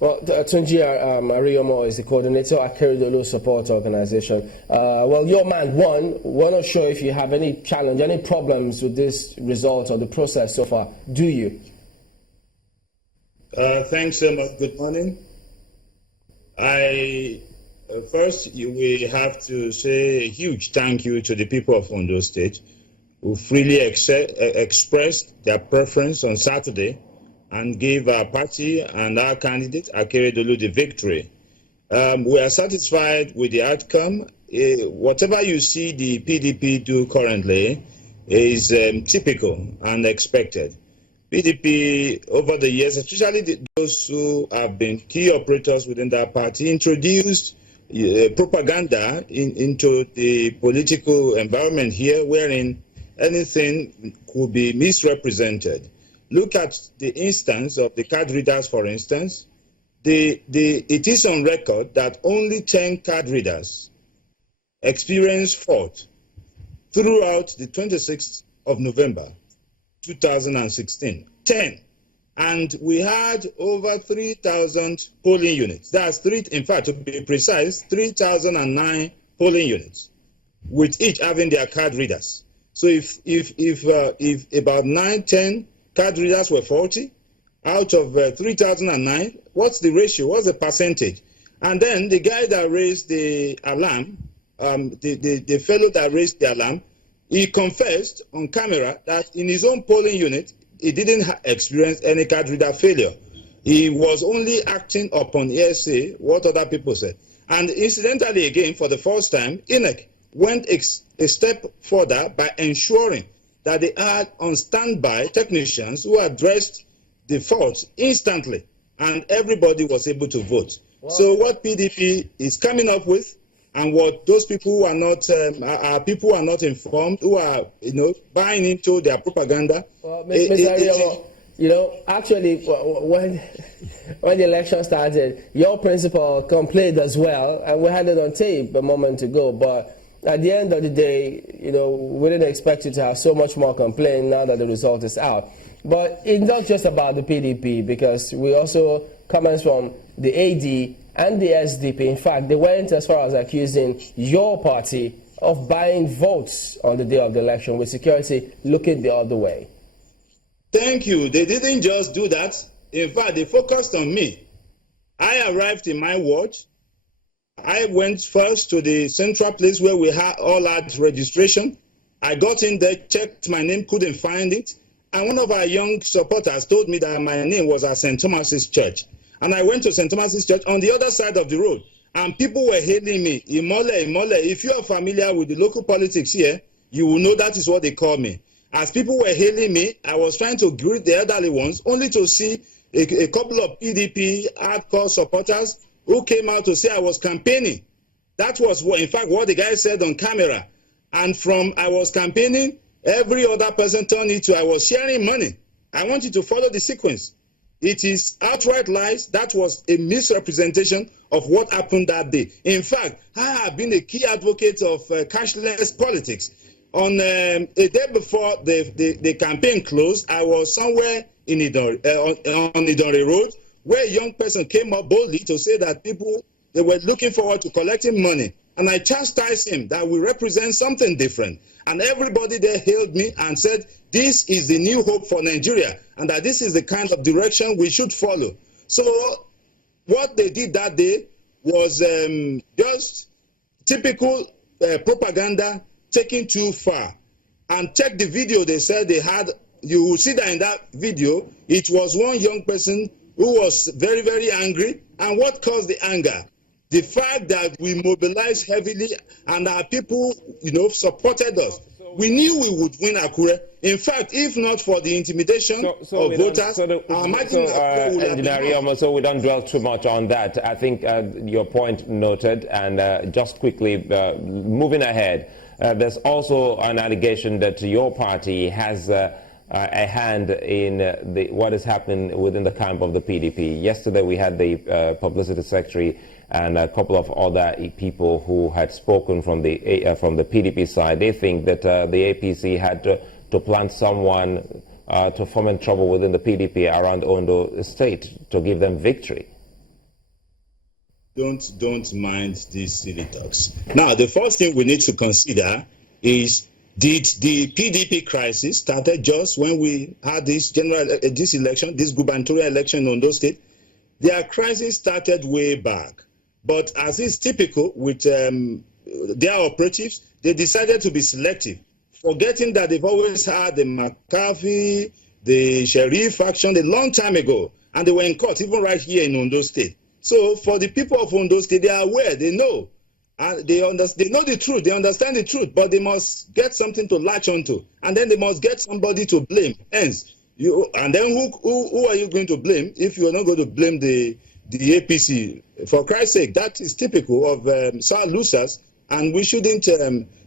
Well, Tunji Ariyomo is the coordinator at Keridolu Support Organization. Well, your man won. We're not sure if you have any challenge, any problems with this result or the process so far. Do you? Thanks so much. Good morning. First, we have to say a huge thank you to the people of Ondo State who freely expressed their preference on Saturday and gave our party and our candidate, Akeredolu, the victory. We are satisfied with the outcome. Whatever you see the PDP do currently is typical and expected. PDP, over the years, especially those who have been key operators within that party, introduced propaganda into the political environment here, wherein anything could be misrepresented. Look at the instance of the card readers, for instance. It is on record that only 10 card readers experienced fault throughout the 26th of November, 2016. 10. And we had over 3,000 polling units. That's in fact, to be precise, 3,009 polling units, with each having their card readers. So if about 9-10 card readers were faulty out of 3,009, what's the ratio? What's the percentage? And then the guy that raised the alarm, the fellow that raised the alarm, he confessed on camera that in his own polling unit, he didn't experience any card reader failure. He was only acting upon hearsay, what other people said. And incidentally, again, for the first time, INEC went a step further by ensuring that they had on standby technicians who addressed the faults instantly, and everybody was able to vote. Wow. So what PDP is coming up with, and what those people who are not, people who are not informed, who are, buying into their propaganda. Well, Mr. Ariyomo, actually, when the election started, your principal complained as well, and we had it on tape a moment ago, but at the end of the day, we didn't expect you to have so much more complaint now that the result is out. But it's not just about the PDP, because we also comments from the AD and the SDP. In fact, they went as far as accusing your party of buying votes on the day of the election, with security looking the other way. Thank you. They didn't just do that. In fact, they focused on me. I arrived in my ward. I went first to the central place where we all had registration. I got in there, checked my name, couldn't find it. And one of our young supporters told me that my name was at St. Thomas's Church. And I went to St. Thomas's Church on the other side of the road. And people were hailing me, Imole, Imole. If you are familiar with the local politics here, you will know that is what they call me. As people were hailing me, I was trying to greet the elderly ones, only to see a couple of PDP hardcore supporters who came out to say I was campaigning. That was, in fact, what the guy said on camera. And from I was campaigning, every other person turned it to I was sharing money. I want you to follow the sequence. It is outright lies. That was a misrepresentation of what happened that day. In fact, I have been a key advocate of cashless politics. On a day before the campaign closed, I was somewhere in on Idori Road, where a young person came up boldly to say that they were looking forward to collecting money. And I chastised him that we represent something different. And everybody there hailed me and said, this is the new hope for Nigeria, and that this is the kind of direction we should follow. So what they did that day was just typical propaganda taken too far. And check the video they said they had. You will see that in that video, it was one young person who was very, very angry. And what caused the anger? The fact that we mobilized heavily and our people, supported us. We knew we would win Akure. In fact, if not for the intimidation of voters, so we don't dwell too much on that. I think your point noted, and just quickly moving ahead, there's also an allegation that your party has a hand in what is happening within the camp of the PDP. Yesterday we had the publicity secretary and a couple of other people who had spoken from the PDP side. They think that the APC had to plant someone to foment trouble within the PDP around Ondo State to give them victory. don't mind these silly talks. Now, the first thing we need to consider is, did the PDP crisis started just when we had this this gubernatorial election in Ondo State? Their crisis started way back. But as is typical with their operatives, they decided to be selective, forgetting that they've always had the McCarthy, the Sheriff faction a long time ago, and they were in court, even right here in Ondo State. So for the people of Ondo State, they are aware, they know, and they know the truth, they understand the truth, but they must get something to latch onto, and then they must get somebody to blame. Hence, and then who are you going to blame if you are not going to blame the APC? For Christ's sake, that is typical of sour losers, and we shouldn't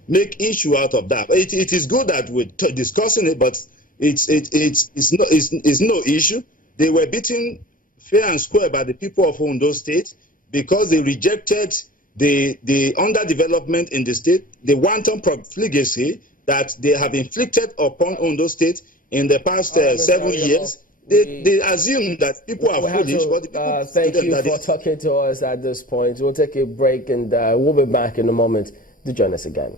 make issue out of that. It is good that we're discussing it, but it's no issue. They were beaten fair and square by the people of Ondo State because they rejected the underdevelopment in the state, the wanton profligacy that they have inflicted upon Ondo State in the past 7 years. They assume that people are foolish, but the people thank you for talking to us at this point. We'll take a break, and we'll be back in a moment. Do join us again.